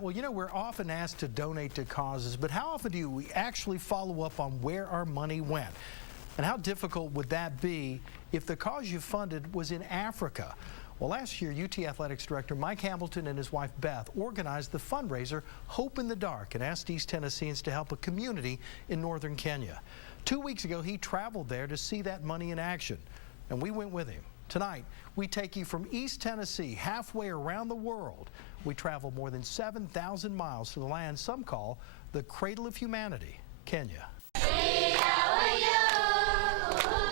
Well, you know, we're often asked to donate to causes, but how often do we actually follow up on where our money went? And how difficult would that be if the cause you funded was in Africa? Well, last year, UT Athletics Director Mike Hamilton and his wife Beth organized the fundraiser Hope in the Dark and asked East Tennesseans to help a community in northern Kenya. 2 weeks ago, he traveled there to see that money in action, and we went with him. Tonight, we take you from East Tennessee halfway around the world. We travel more than 7,000 miles to the land some call the cradle of humanity, Kenya.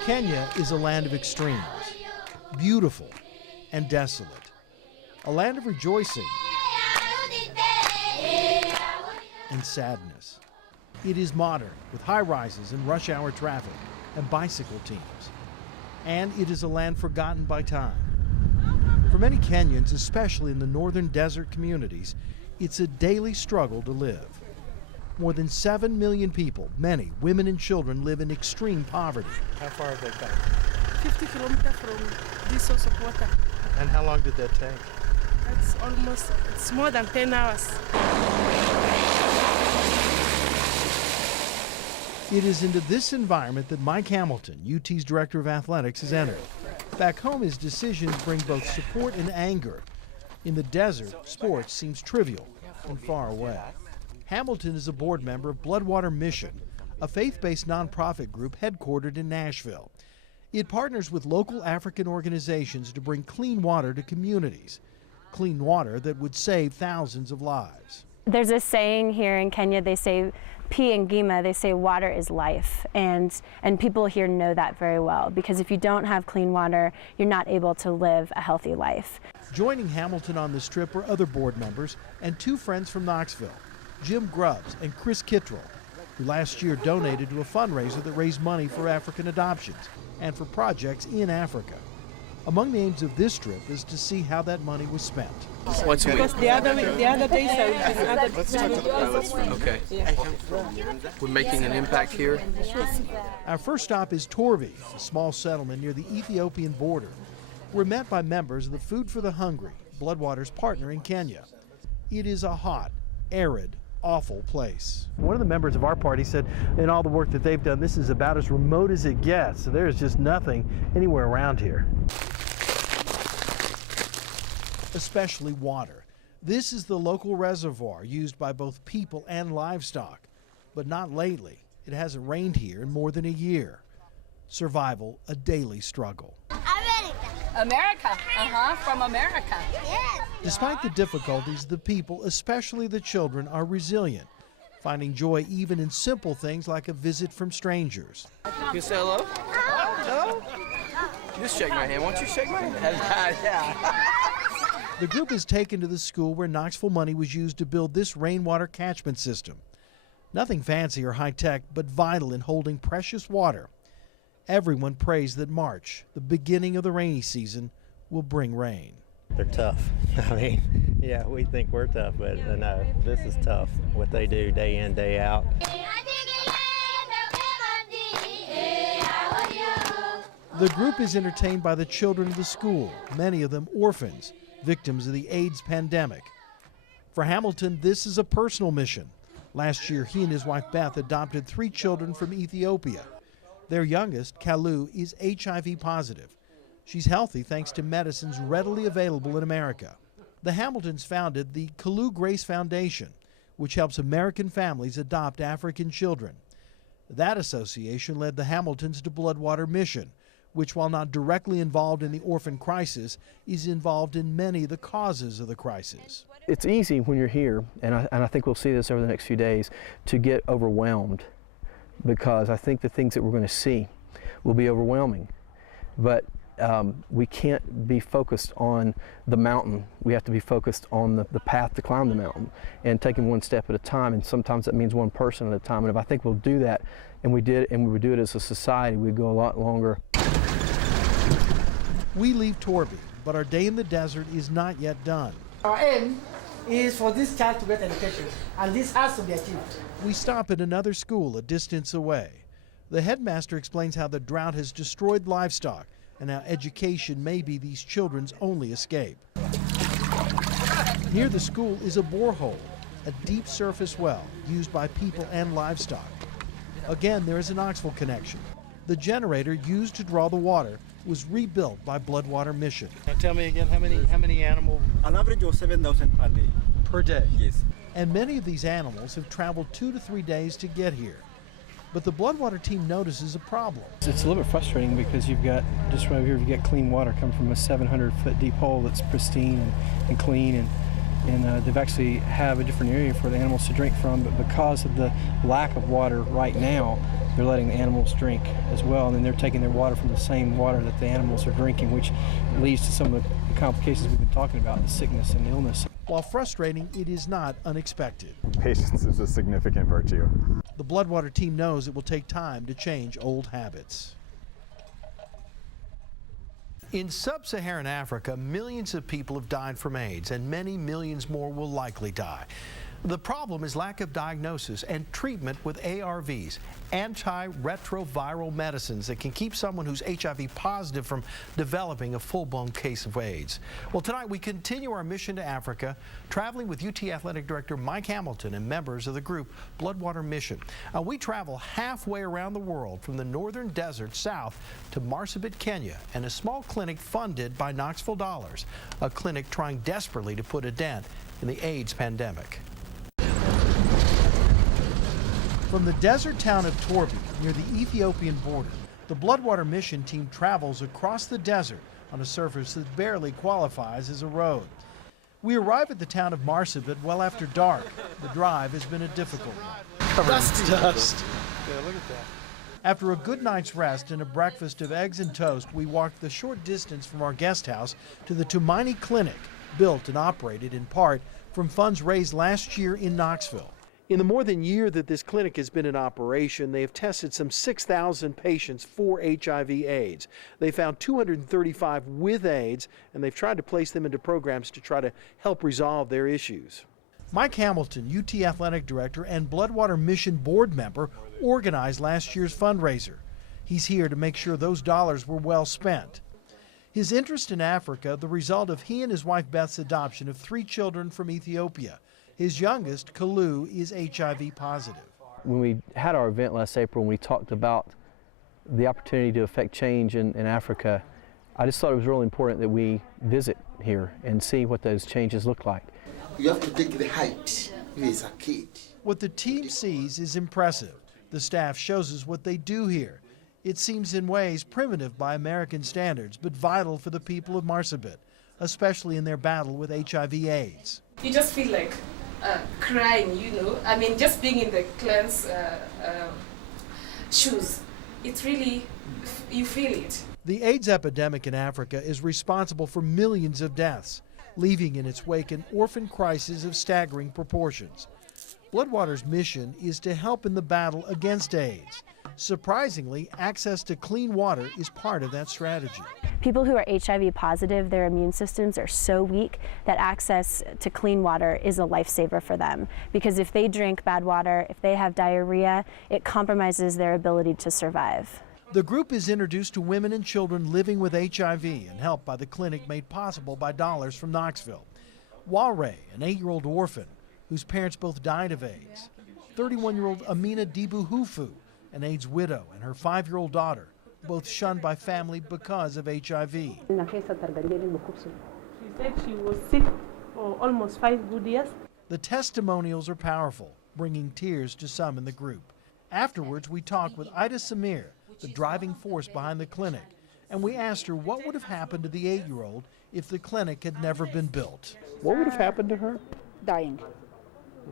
Kenya is a land of extremes, beautiful and desolate, a land of rejoicing and sadness. It is modern, with high-rises and rush-hour traffic and bicycle teams. And it is a land forgotten by time. For many Kenyans, especially in the northern desert communities, it's a daily struggle to live. More than 7 million people, many women and children, live in extreme poverty. How far have they come? 50 kilometers from this source of water. And how long did that take? It's more than 10 hours. It is into this environment that Mike Hamilton, UT's Director of Athletics, has entered. Back home, his decisions bring both support and anger. In the desert, sports seems trivial and far away. Hamilton is a board member of Bloodwater Mission, a faith-based nonprofit group headquartered in Nashville. It partners with local African organizations to bring clean water to communities, clean water that would save thousands of lives. There's a saying here in Kenya, they say, P and Gima, they say water is life, and people here know that very well, because if you don't have clean water, you're not able to live a healthy life. Joining Hamilton on this trip were other board members and two friends from Knoxville, Jim Grubbs and Chris Kittrell, who last year donated to a fundraiser that raised money for African adoptions and for projects in Africa. Among the aims of this trip is to see how that money was spent. Once a week. Because the other days Okay. We're making an impact here. Our first stop is Torvi, a small settlement near the Ethiopian border. We're met by members of the Food for the Hungry, Bloodwater's partner in Kenya. It is a hot, arid, awful place. One of the members of our party said in all the work that they've done, this is about as remote as it gets. So there's just nothing anywhere around here. Especially water. This is the local reservoir used by both people and livestock. But not lately. It hasn't rained here in more than a year. Survival, a daily struggle. America, from America. Yes. Despite the difficulties, the people, especially the children, are resilient, finding joy even in simple things like a visit from strangers. You say hello? Hello? Just shake my hand. Won't you shake my hand? Yeah. The group is taken to the school where Knoxville money was used to build this rainwater catchment system. Nothing fancy or high-tech, but vital in holding precious water. Everyone prays that March, the beginning of the rainy season, will bring rain. They're tough. I mean, yeah, we think we're tough, but no, this is tough, what they do day in, day out. The group is entertained by the children of the school, many of them orphans, victims of the AIDS pandemic. For Hamilton, this is a personal mission. Last year, he and his wife Beth adopted 3 children from Ethiopia. Their youngest, Kalu, is HIV positive. She's healthy thanks to medicines readily available in America. The Hamiltons founded the Kalu Grace Foundation, which helps American families adopt African children. That association led the Hamiltons to Bloodwater Mission, which, while not directly involved in the orphan crisis, is involved in many of the causes of the crisis. It's easy when you're here, and I think we'll see this over the next few days, to get overwhelmed, because I think the things that we're going to see will be overwhelming. But we can't be focused on the mountain. We have to be focused on the path to climb the mountain and taking one step at a time, and sometimes that means one person at a time. And if I think we'll do that, and we would do it as a society, we'd go a lot longer. We leave Torby, but our day in the desert is not yet done. Our aim is for this child to get education, and this has to be achieved. We stop at another school a distance away. The headmaster explains how the drought has destroyed livestock and how education may be these children's only escape. Near the school is a borehole, a deep surface well used by people and livestock. Again, there is a Knoxville connection. The generator used to draw the water was rebuilt by Bloodwater Mission. Now tell me again, how many animals? An average of 7,000 per day. Per day? Yes. And many of these animals have traveled 2 to 3 days to get here. But the Bloodwater team notices a problem. It's a little bit frustrating because you've got, just right here, you've got clean water coming from a 700-foot deep hole that's pristine and clean, and they've actually have a different area for the animals to drink from, but because of the lack of water right now, they're letting the animals drink as well, and then they're taking their water from the same water that the animals are drinking, which leads to some of the complications we've been talking about, the sickness and illness. While frustrating, it is not unexpected. Patience is a significant virtue. The Bloodwater team knows it will take time to change old habits. In sub-Saharan Africa, millions of people have died from AIDS, and many millions more will likely die. The problem is lack of diagnosis and treatment with ARVs, antiretroviral medicines that can keep someone who's HIV positive from developing a full-blown case of AIDS. Well, tonight we continue our mission to Africa, traveling with UT Athletic Director Mike Hamilton and members of the group Bloodwater Mission. We travel halfway around the world from the northern desert south to Marsabit, Kenya, and a small clinic funded by Knoxville dollars, a clinic trying desperately to put a dent in the AIDS pandemic. From the desert town of Torbi, near the Ethiopian border, the Bloodwater Mission team travels across the desert on a surface that barely qualifies as a road. We arrive at the town of Marsabit well after dark. The drive has been a difficult one. Dust. Yeah, look at that. After a good night's rest and a breakfast of eggs and toast, we walked the short distance from our guest house to the Tumaini Clinic, built and operated in part from funds raised last year in Knoxville. In the more than year that this clinic has been in operation, they have tested some 6,000 patients for HIV/AIDS. They found 235 with AIDS, and they've tried to place them into programs to try to help resolve their issues. Mike Hamilton, UT Athletic Director and Bloodwater Mission board member, organized last year's fundraiser. He's here to make sure those dollars were well spent. His interest in Africa, the result of he and his wife Beth's adoption of 3 children from Ethiopia. His youngest, Kalu, is HIV positive. When we had our event last April and we talked about the opportunity to affect change in Africa, I just thought it was really important that we visit here and see what those changes look like. You have to take the height as a kid. What the team sees is impressive. The staff shows us what they do here. It seems in ways primitive by American standards, but vital for the people of Marsabit, especially in their battle with HIV/AIDS. You just feel like crying, you know. I mean, just being in the clan's shoes, it's really, you feel it. The AIDS epidemic in Africa is responsible for millions of deaths, leaving in its wake an orphan crisis of staggering proportions. Bloodwater's mission is to help in the battle against AIDS. Surprisingly, access to clean water is part of that strategy. People who are HIV positive, their immune systems are so weak that access to clean water is a lifesaver for them. Because if they drink bad water, if they have diarrhea, it compromises their ability to survive. The group is introduced to women and children living with HIV and helped by the clinic made possible by dollars from Knoxville. Walray, an 8-year-old orphan whose parents both died of AIDS. 31-year-old Amina Dibu-Hufu, an AIDS widow, and her 5-year-old daughter, both shunned by family because of HIV. She said she was sick for almost 5 good years. The testimonials are powerful, bringing tears to some in the group. Afterwards, we talked with Ida Samir, the driving force behind the clinic, and we asked her what would have happened to the 8-year-old if the clinic had never been built. What would have happened to her? Dying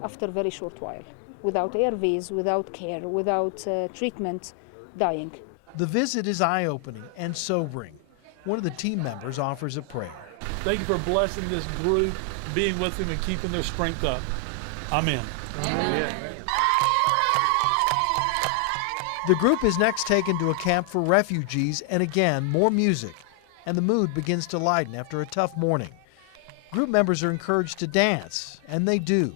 after a very short while, without ARVs, without care, without treatment, dying. The visit is eye-opening and sobering. One of the team members offers a prayer. Thank you for blessing this group, being with them and keeping their strength up. Amen. Amen. The group is next taken to a camp for refugees, and again, more music, and the mood begins to lighten after a tough morning. Group members are encouraged to dance, and they do.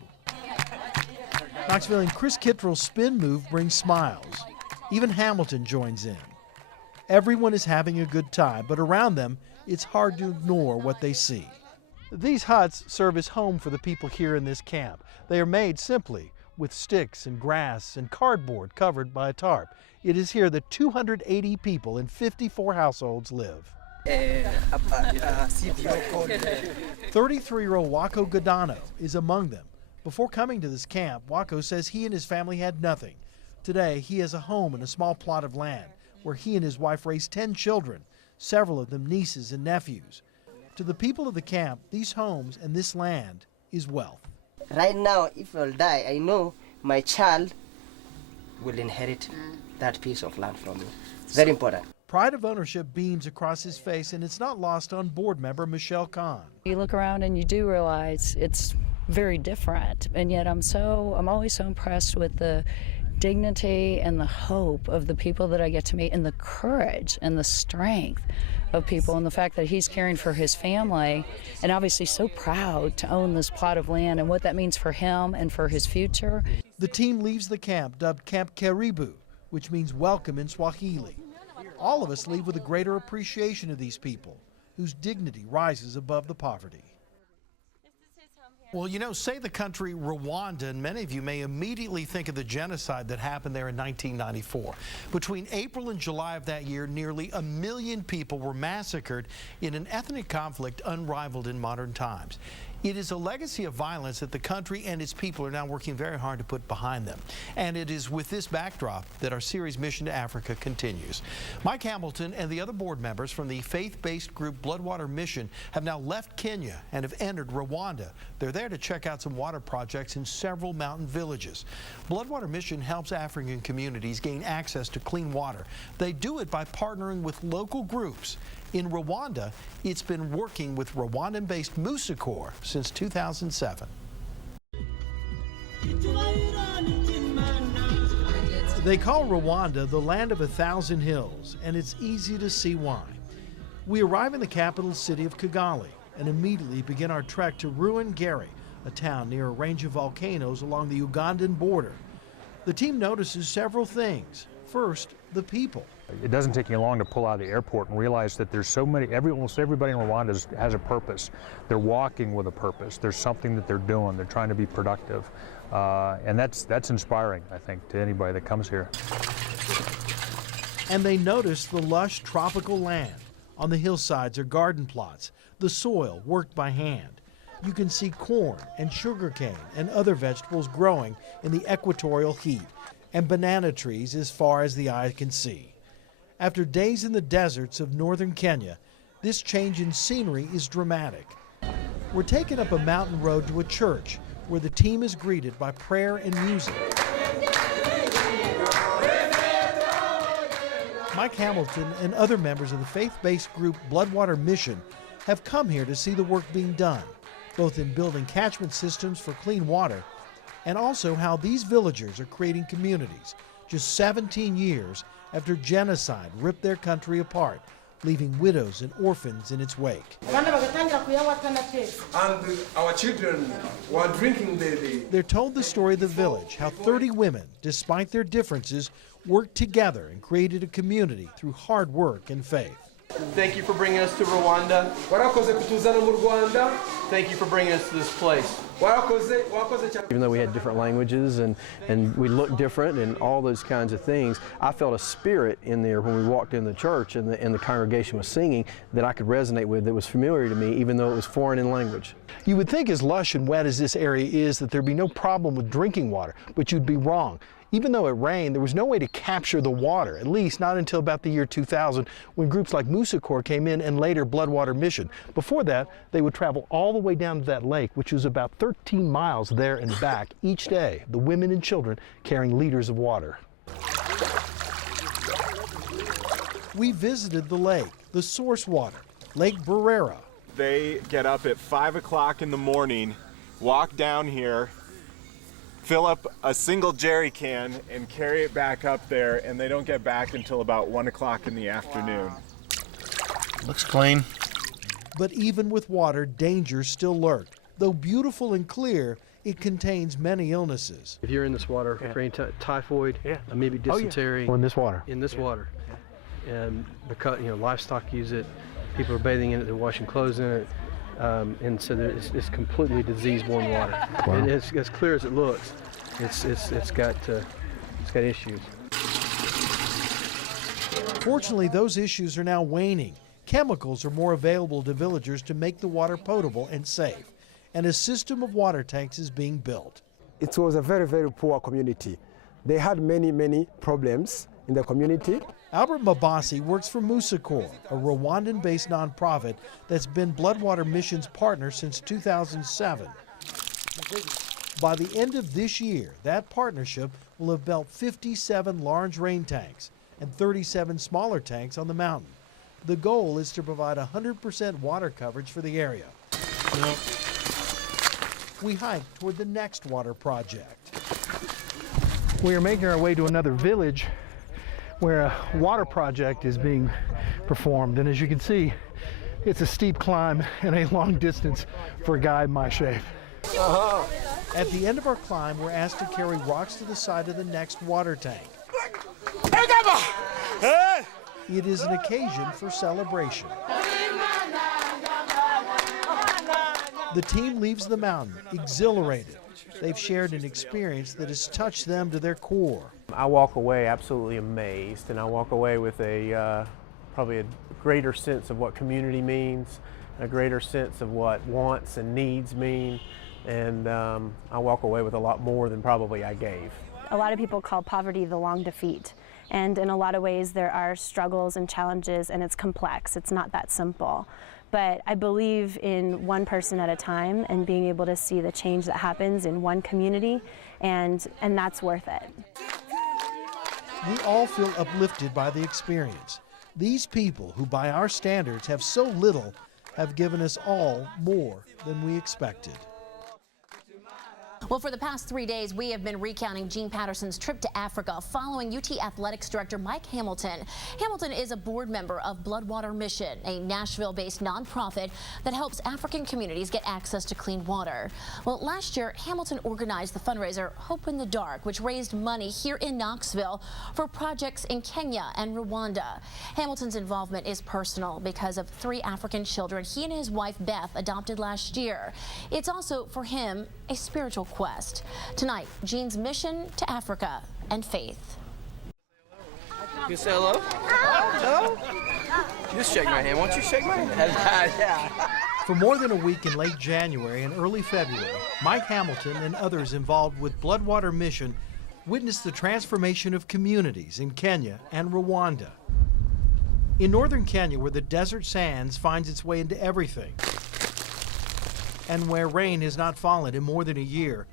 Knoxvillian Chris Kittrell's spin move brings smiles. Even Hamilton joins in. Everyone is having a good time, but around them, it's hard to ignore what they see. These huts serve as home for the people here in this camp. They are made simply with sticks and grass and cardboard covered by a tarp. It is here that 280 people in 54 households live. 33-year-old Wako Godano is among them. Before coming to this camp, Wako says he and his family had nothing. Today, he has a home and a small plot of land where he and his wife raised 10 children, several of them nieces and nephews. To the people of the camp, these homes and this land is wealth. Right now, if I'll die, I know my child will inherit that piece of land from me. It's very important. Pride of ownership beams across his face, and it's not lost on board member Michelle Kahn. You look around and you do realize it's very different, and yet I'm always so impressed with the dignity and the hope of the people that I get to meet, and the courage and the strength of people, and the fact that he's caring for his family and obviously so proud to own this plot of land and what that means for him and for his future. The team leaves the camp dubbed Camp Karibu, which means welcome in Swahili. All of us leave with a greater appreciation of these people whose dignity rises above the poverty. Well, you know, say the country Rwanda, and many of you may immediately think of the genocide that happened there in 1994. Between April and July of that year, nearly 1 million people were massacred in an ethnic conflict unrivaled in modern times. It is a legacy of violence that the country and its people are now working very hard to put behind them. And it is with this backdrop that our series Mission to Africa continues. Mike Hamilton and the other board members from the faith-based group Bloodwater Mission have now left Kenya and have entered Rwanda. They're there to check out some water projects in several mountain villages. Bloodwater Mission helps African communities gain access to clean water. They do it by partnering with local groups. In Rwanda, it's been working with Rwandan-based Musa Corps since 2007. They call Rwanda the land of 1,000 hills, and it's easy to see why. We arrive in the capital city of Kigali and immediately begin our trek to Ruhengeri, a town near a range of volcanoes along the Ugandan border. The team notices several things. First, the people. It doesn't take you long to pull out of the airport and realize that there's so many, almost everybody in Rwanda has a purpose. They're walking with a purpose. There's something that they're doing. They're trying to be productive. And that's inspiring, I think, to anybody that comes here. And they notice the lush tropical land. On the hillsides are garden plots, the soil worked by hand. You can see corn and sugarcane and other vegetables growing in the equatorial heat, and banana trees as far as the eye can see. After days in the deserts of northern Kenya, this change in scenery is dramatic. We're taken up a mountain road to a church where the team is greeted by prayer and music. Mike Hamilton and other members of the faith-based group Bloodwater Mission have come here to see the work being done, both in building catchment systems for clean water and also how these villagers are creating communities just 17 years after genocide ripped their country apart, leaving widows and orphans in its wake. And our children were drinking They're told the story of the village, how 30 women, despite their differences, worked together and created a community through hard work and faith. Thank you for bringing us to Rwanda. Thank you for bringing us to this place. Even though we had different languages and we looked different and all those kinds of things, I felt a spirit in there when we walked in the church and the congregation was singing that I could resonate with, that was familiar to me, even though it was foreign in language. You would think as lush and wet as this area is that there'd be no problem with drinking water, but you'd be wrong. Even though it rained, there was no way to capture the water, at least not until about the year 2000, when groups like Musa Corps came in and later Bloodwater Mission. Before that, they would travel all the way down to that lake, which was about 13 miles there and back each day, the women and children carrying liters of water. We visited the lake, the source water, Lake Burera. They get up at 5 o'clock in the morning, walk down here, fill up a single jerry can and carry it back up there, and they don't get back until about 1 o'clock in the afternoon. Looks clean. But even with water, dangers still lurk. Though beautiful and clear, it contains many illnesses. If you're in this water, for any typhoid, maybe dysentery. Well, in this water. In this water. And because livestock use it, people are bathing in it, they're washing clothes in it. and so it's completely disease-borne water. Wow. And it's as clear as it looks. It's got issues. Fortunately, those issues are now waning. Chemicals are more available to villagers to make the water potable and safe, and a system of water tanks is being built. It was a very, very poor community. They had many, many problems in the community. Albert Mabasi works for Musakor, a Rwandan-based nonprofit that's been Bloodwater Mission's partner since 2007. By the end of this year, that partnership will have built 57 large rain tanks and 37 smaller tanks on the mountain. The goal is to provide 100% water coverage for the area. We hike toward the next water project. We are making our way to another village where a water project is being performed. And as you can see, it's a steep climb and a long distance for a guy my shape. At the end of our climb, we're asked to carry rocks to the side of the next water tank. It is an occasion for celebration. The team leaves the mountain exhilarated. They've shared an experience that has touched them to their core. I walk away absolutely amazed, and I walk away with probably a greater sense of what community means, a greater sense of what wants and needs mean, and I walk away with a lot more than probably I gave. A lot of people call poverty the long defeat, and in a lot of ways there are struggles and challenges, and it's complex. It's not that simple. But I believe in one person at a time and being able to see the change that happens in one community, and that's worth it. We all feel uplifted by the experience. These people, who by our standards have so little, have given us all more than we expected. Well, for the past 3 days, we have been recounting Gene Patterson's trip to Africa following UT Athletics director Mike Hamilton. Hamilton is a board member of Bloodwater Mission, a Nashville-based nonprofit that helps African communities get access to clean water. Well, last year, Hamilton organized the fundraiser Hope in the Dark, which raised money here in Knoxville for projects in Kenya and Rwanda. Hamilton's involvement is personal because of 3 African children he and his wife Beth adopted last year. It's also, for him, a spiritual quest. Tonight, Gene's mission to Africa and faith. You say hello? Hello? Just shake my hand. Won't you shake my hand? Yeah. For more than a week in late January and early February, Mike Hamilton and others involved with Bloodwater Mission witnessed the transformation of communities in Kenya and Rwanda. In northern Kenya, where the desert sands finds its way into everything, and where rain has not fallen in more than a year,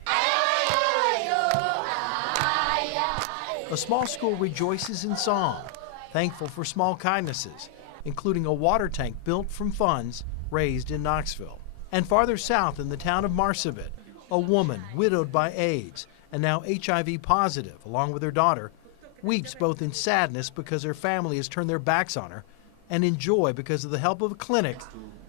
a small school rejoices in song, thankful for small kindnesses, including a water tank built from funds raised in Knoxville. And farther south in the town of Marsabit, a woman widowed by AIDS and now HIV positive, along with her daughter, weeps both in sadness because her family has turned their backs on her and in joy because of the help of a clinic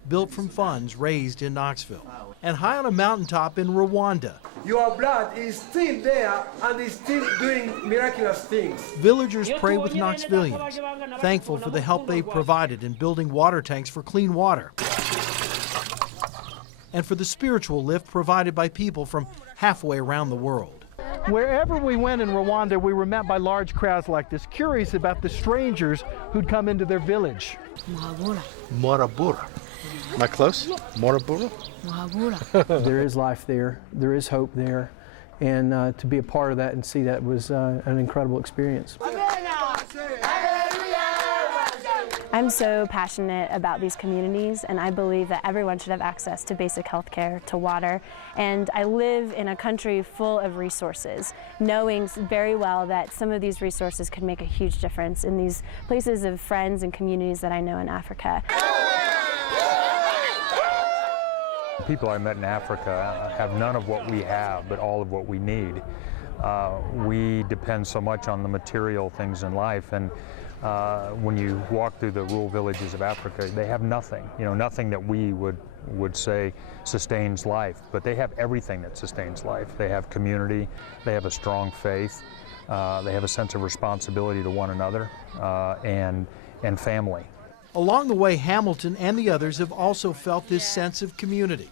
built from funds raised in Knoxville. And high on a mountaintop in Rwanda, Your blood is still there and is still doing miraculous things. villagers pray with Knoxvillians, thankful for the help they've provided in building water tanks for clean water, and for the spiritual lift provided by people from halfway around the world. Wherever we went in Rwanda, we were met by large crowds like this, curious about the strangers who'd come into their village. Morabura. Am I close? Morabura? There is life there. There is hope there. And to be a part of that and see that was an incredible experience. I'm so passionate about these communities, and I believe that everyone should have access to basic health care, to water. And I live in a country full of resources, knowing very well that some of these resources could make a huge difference in these places of friends and communities that I know in Africa. The people I met in Africa have none of what we have, but all of what we need. We depend so much on the material things in life, and when you walk through the rural villages of Africa, they have nothing, nothing that we would say sustains life, but they have everything that sustains life. They have community, they have a strong faith, they have a sense of responsibility to one another, and family. Along the way, Hamilton and the others have also felt this sense of community.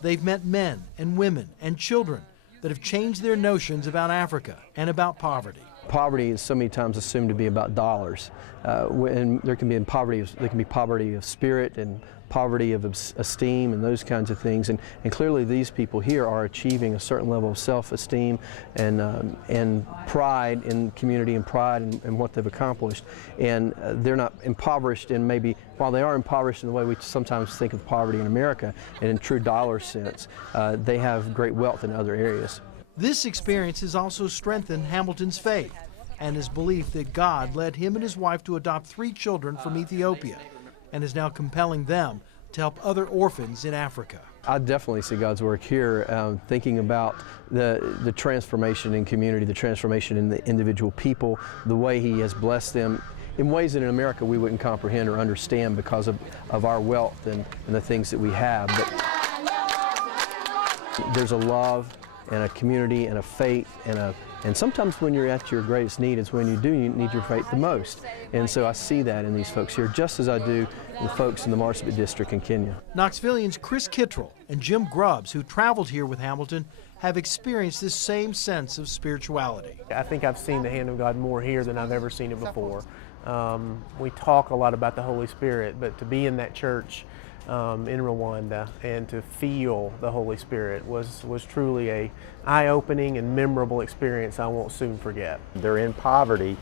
They've met men and women and children that have changed their notions about Africa and about poverty. Poverty is so many times assumed to be about dollars, and there can be poverty of spirit and poverty of esteem and those kinds of things. And clearly these people here are achieving a certain level of self-esteem and pride in community and pride in what they've accomplished. And they're not impoverished in maybe, while they are impoverished in the way we sometimes think of poverty in America and in true dollar sense, they have great wealth in other areas. This experience has also strengthened Hamilton's faith and his belief that God led him and his wife to adopt 3 children from Ethiopia and is now compelling them to help other orphans in Africa. I definitely see God's work here, thinking about the transformation in community, the transformation in the individual people, the way He has blessed them in ways that in America we wouldn't comprehend or understand because of our wealth and the things that we have. But there's a love and a community and a faith and sometimes when you're at your greatest need is when you need your faith the most. And so I see that in these folks here, just as I do the folks in the Marsabit district in Kenya. Knoxvillians Chris Kittrell and Jim Grubbs, who traveled here with Hamilton, have experienced this same sense of spirituality. I think I've seen the hand of God more here than I've ever seen it before. We talk a lot about the Holy Spirit, but to be in that church in Rwanda and to feel the Holy Spirit was truly a eye-opening and memorable experience I won't soon forget. They're in poverty,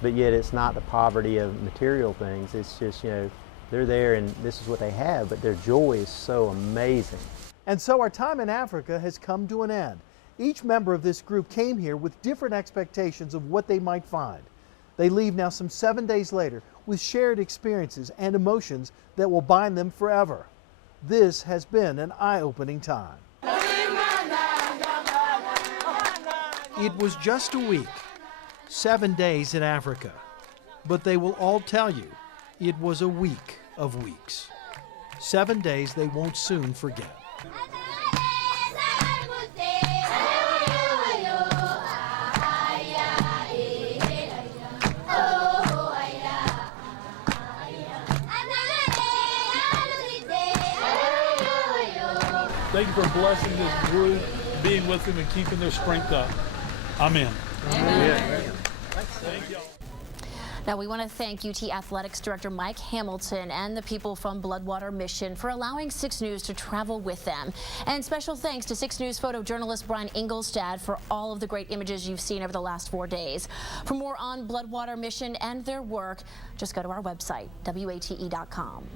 but yet it's not the poverty of material things. It's just, you know, they're there and this is what they have, but their joy is so amazing. And so our time in Africa has come to an end. Each member of this group came here with different expectations of what they might find. They leave now some 7 days later with shared experiences and emotions that will bind them forever. This has been an eye-opening time. It was just a week, 7 days in Africa, but they will all tell you it was a week of weeks. 7 days they won't soon forget. Thank you for blessing this group, being with them and keeping their strength up. Amen. Amen. Thank you. Now, we want to thank UT Athletics Director Mike Hamilton and the people from Bloodwater Mission for allowing 6 News to travel with them. And special thanks to 6 News photojournalist Brian Ingolstad for all of the great images you've seen over the last 4 days. For more on Bloodwater Mission and their work, just go to our website, WATE.com.